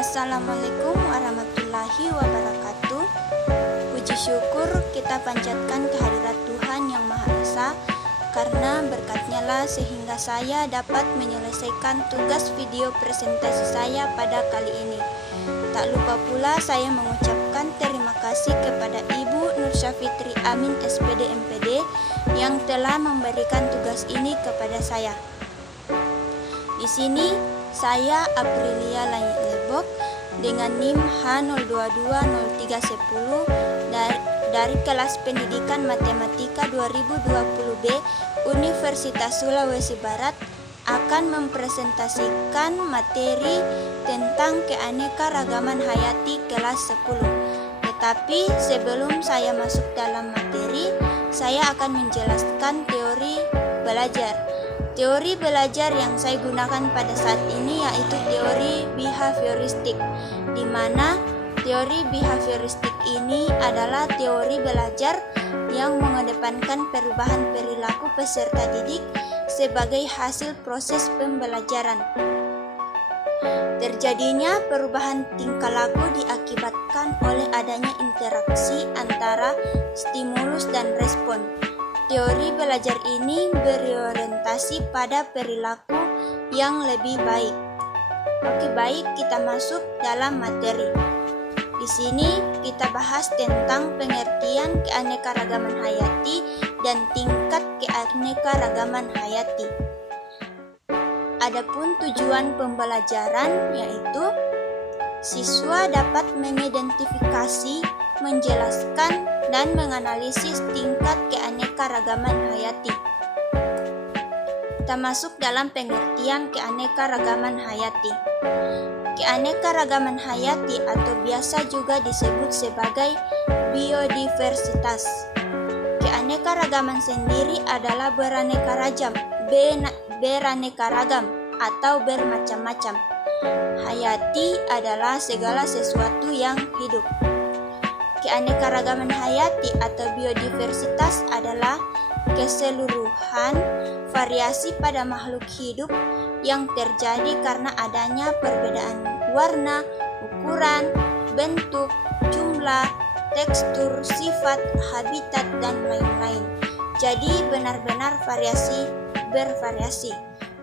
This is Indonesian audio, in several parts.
Assalamualaikum warahmatullahi wabarakatuh. Puji syukur kita panjatkan kehadirat Tuhan Yang Maha Esa, karena berkatnya lah sehingga saya dapat menyelesaikan tugas video presentasi saya pada kali ini. Tak lupa pula saya mengucapkan terima kasih kepada Ibu Nur Syafitri Amin SPD MPD yang telah memberikan tugas ini kepada saya. Di sini saya Aprilia Langit Lebok dengan NIM H022030 dari kelas pendidikan matematika 2020B Universitas Sulawesi Barat akan mempresentasikan materi tentang keanekaragaman hayati kelas 10. Tetapi sebelum saya masuk dalam materi, saya akan menjelaskan teori belajar. Teori belajar yang saya gunakan pada saat ini yaitu teori behavioristik, di mana teori behavioristik ini adalah teori belajar yang mengedepankan perubahan perilaku peserta didik sebagai hasil proses pembelajaran. Terjadinya perubahan tingkah laku diakibatkan oleh adanya interaksi antara stimulus dan respon. Teori belajar ini berorientasi pada perilaku yang lebih baik. Oke, baik, kita masuk dalam materi. Di sini kita bahas tentang pengertian keanekaragaman hayati dan tingkat keanekaragaman hayati. Adapun tujuan pembelajaran yaitu siswa dapat mengidentifikasi, menjelaskan, dan menganalisis tingkat keanekaragaman hayati. Kita masuk dalam pengertian keanekaragaman hayati. Keanekaragaman hayati atau biasa juga disebut sebagai biodiversitas. Keanekaragaman sendiri adalah beraneka ragam atau bermacam-macam. Hayati adalah segala sesuatu yang hidup. Keanekaragaman hayati atau biodiversitas adalah keseluruhan variasi pada makhluk hidup yang terjadi karena adanya perbedaan warna, ukuran, bentuk, jumlah, tekstur, sifat, habitat, dan lain-lain. Jadi benar-benar bervariasi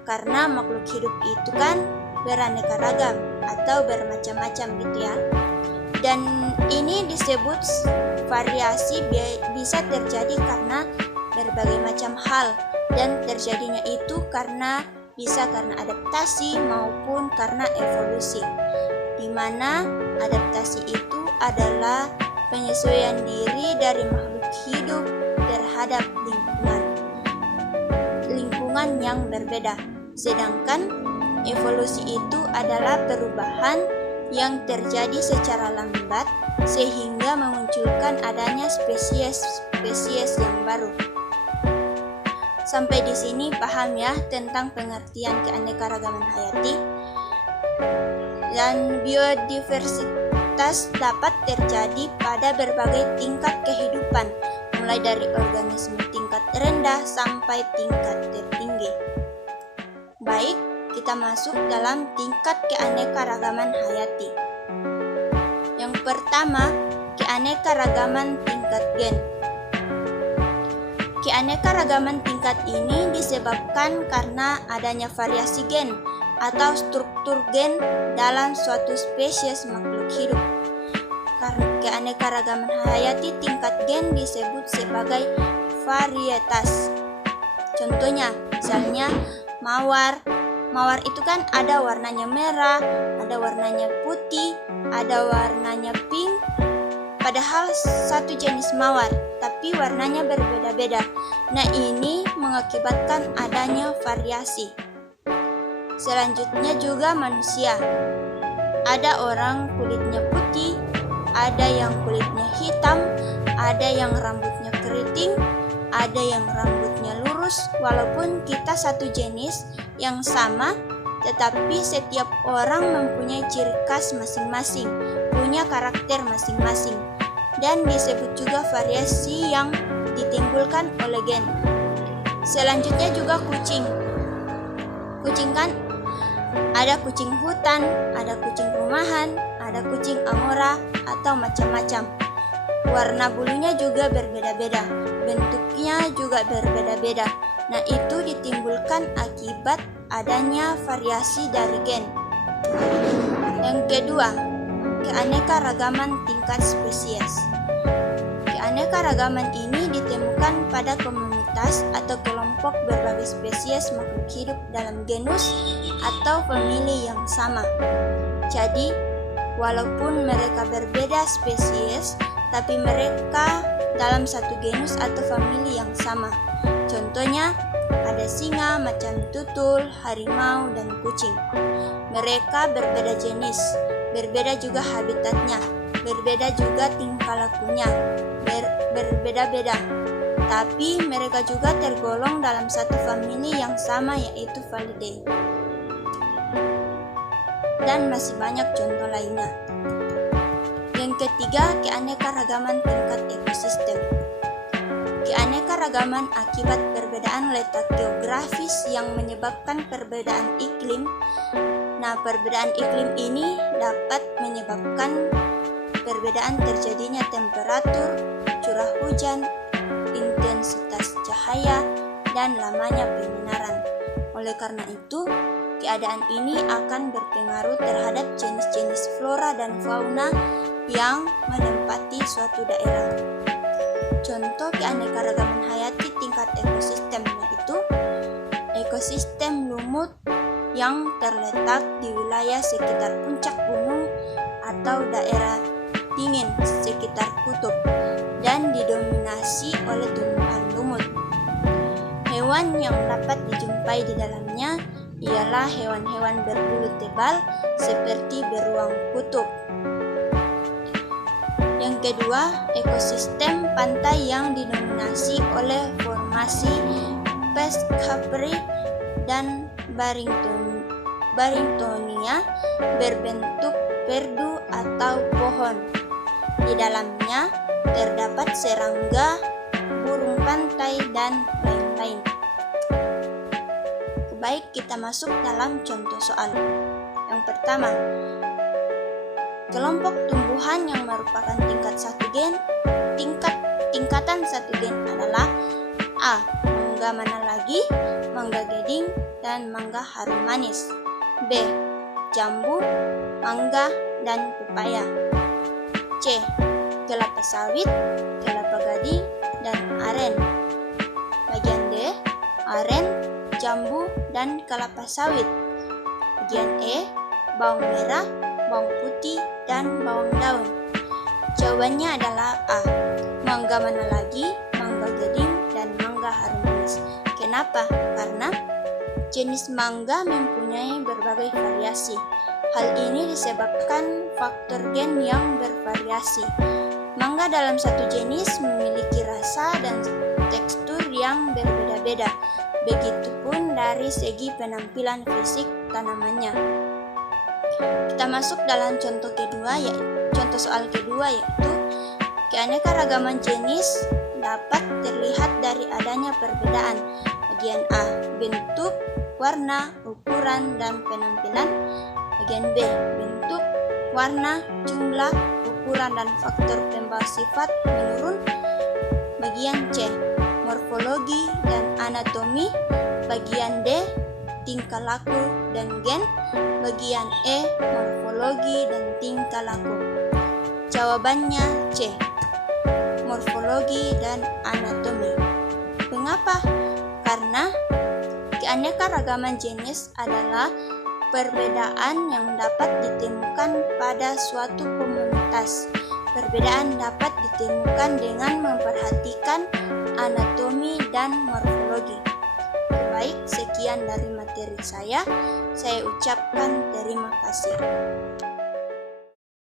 karena makhluk hidup itu kan beraneka ragam atau bermacam-macam gitu ya. Dan ini disebut variasi bisa terjadi karena berbagai macam hal, dan terjadinya itu bisa karena adaptasi maupun karena evolusi, di mana adaptasi itu adalah penyesuaian diri dari makhluk hidup terhadap lingkungan yang berbeda, sedangkan evolusi itu adalah perubahan yang terjadi secara lambat sehingga memunculkan adanya spesies yang baru. Sampai di sini paham ya tentang pengertian keanekaragaman hayati. Dan biodiversitas dapat terjadi pada berbagai tingkat kehidupan, mulai dari organisme tingkat rendah sampai tingkat tertinggi. Baik, kita masuk dalam tingkat keanekaragaman hayati. Yang pertama, keanekaragaman tingkat gen. Keanekaragaman tingkat ini disebabkan karena adanya variasi gen atau struktur gen dalam suatu spesies makhluk hidup. Karena keanekaragaman hayati tingkat gen disebut sebagai varietas. Contohnya, misalnya mawar. Mawar itu kan ada warnanya merah, ada warnanya putih, ada warnanya pink. Padahal satu jenis mawar, tapi warnanya berbeda-beda. Nah, ini mengakibatkan adanya variasi. Selanjutnya juga manusia. Ada orang kulitnya putih, ada yang kulitnya hitam, ada yang rambutnya keriting, ada yang rambutnya lurus. Walaupun kita satu jenis yang sama, tetapi setiap orang mempunyai ciri khas masing-masing, punya karakter masing-masing, dan disebut juga variasi yang ditimbulkan oleh gen. Selanjutnya juga kucing. Kucing kan Ada kucing hutan, ada kucing rumahan, ada kucing angora, atau macam-macam. Warna bulunya juga berbeda-beda, bentuknya juga berbeda-beda. Nah, itu ditimbulkan akibat adanya variasi dari gen. Yang kedua, keanekaragaman tingkat spesies. Keanekaragaman ini ditemukan pada komunitas atau kelompok berbagai spesies makhluk hidup dalam genus atau famili yang sama. Jadi, walaupun mereka berbeda spesies, tapi mereka dalam satu genus atau famili yang sama. Contohnya, ada singa, macan tutul, harimau, dan kucing. Mereka berbeda jenis, berbeda juga habitatnya, berbeda juga tingkah lakunya, berbeda-beda. Tapi mereka juga tergolong dalam satu famili yang sama, yaitu Felidae. Dan masih banyak contoh lainnya. Yang ketiga, keanekaragaman tingkat ekosistem. Keanekaragaman akibat perbedaan letak geografis yang menyebabkan perbedaan iklim. Nah, perbedaan iklim ini dapat menyebabkan perbedaan terjadinya temperatur, curah hujan, intensitas cahaya, dan lamanya penyinaran. Oleh karena itu, keadaan ini akan berpengaruh terhadap jenis-jenis flora dan fauna yang menempati suatu daerah. Contoh keanekaragaman hayati tingkat ekosistem, yaitu ekosistem lumut yang terletak di wilayah sekitar puncak gunung atau daerah dingin sekitar kutub dan didominasi oleh tumbuhan lumut. Hewan yang dapat dijumpai di dalamnya ialah hewan-hewan berbulu tebal seperti beruang kutub. Yang kedua, ekosistem pantai yang didominasi oleh formasi Pescapre dan Barringtonia berbentuk perdu atau pohon. Di dalamnya terdapat serangga, burung pantai, dan lain-lain. Baik, kita masuk dalam contoh soal. Yang pertama, kelompok tumbuhan yang merupakan tingkatan satu gen adalah A. Mangga mana lagi, mangga gading, dan mangga harum manis. B. Jambu, mangga, dan pepaya. C. Kelapa sawit, kelapa gading, dan aren. Bagian D. Aren, jambu, dan kelapa sawit. Bagian E. Bawang merah, bawang putih, dan bawang daun. Jawabannya adalah A. Mangga mana lagi, mangga gading, dan mangga harum manis. Kenapa? Karena jenis mangga mempunyai berbagai variasi. Hal ini disebabkan faktor gen yang bervariasi. Mangga dalam satu jenis memiliki rasa dan tekstur yang berbeda-beda. Begitupun dari segi penampilan fisik tanamannya. Kita masuk dalam contoh soal kedua, yaitu keanekaragaman jenis dapat terlihat dari adanya perbedaan. Bagian A, bentuk, warna, ukuran, dan penampilan. Bagian B, bentuk, warna, jumlah, ukuran, dan faktor pembawa sifat menurun. Bagian C, morfologi dan anatomi. Bagian D, tingkah laku dan gen. Bagian E, morfologi dan tingkah laku. Jawabannya C, morfologi dan anatomi. Mengapa? Karena keanekaragaman jenis adalah perbedaan yang dapat ditemukan pada suatu komunitas. Perbedaan dapat ditemukan dengan memperhatikan anatomi dan morfologi. Baik, sekian dari materi saya ucapkan terima kasih.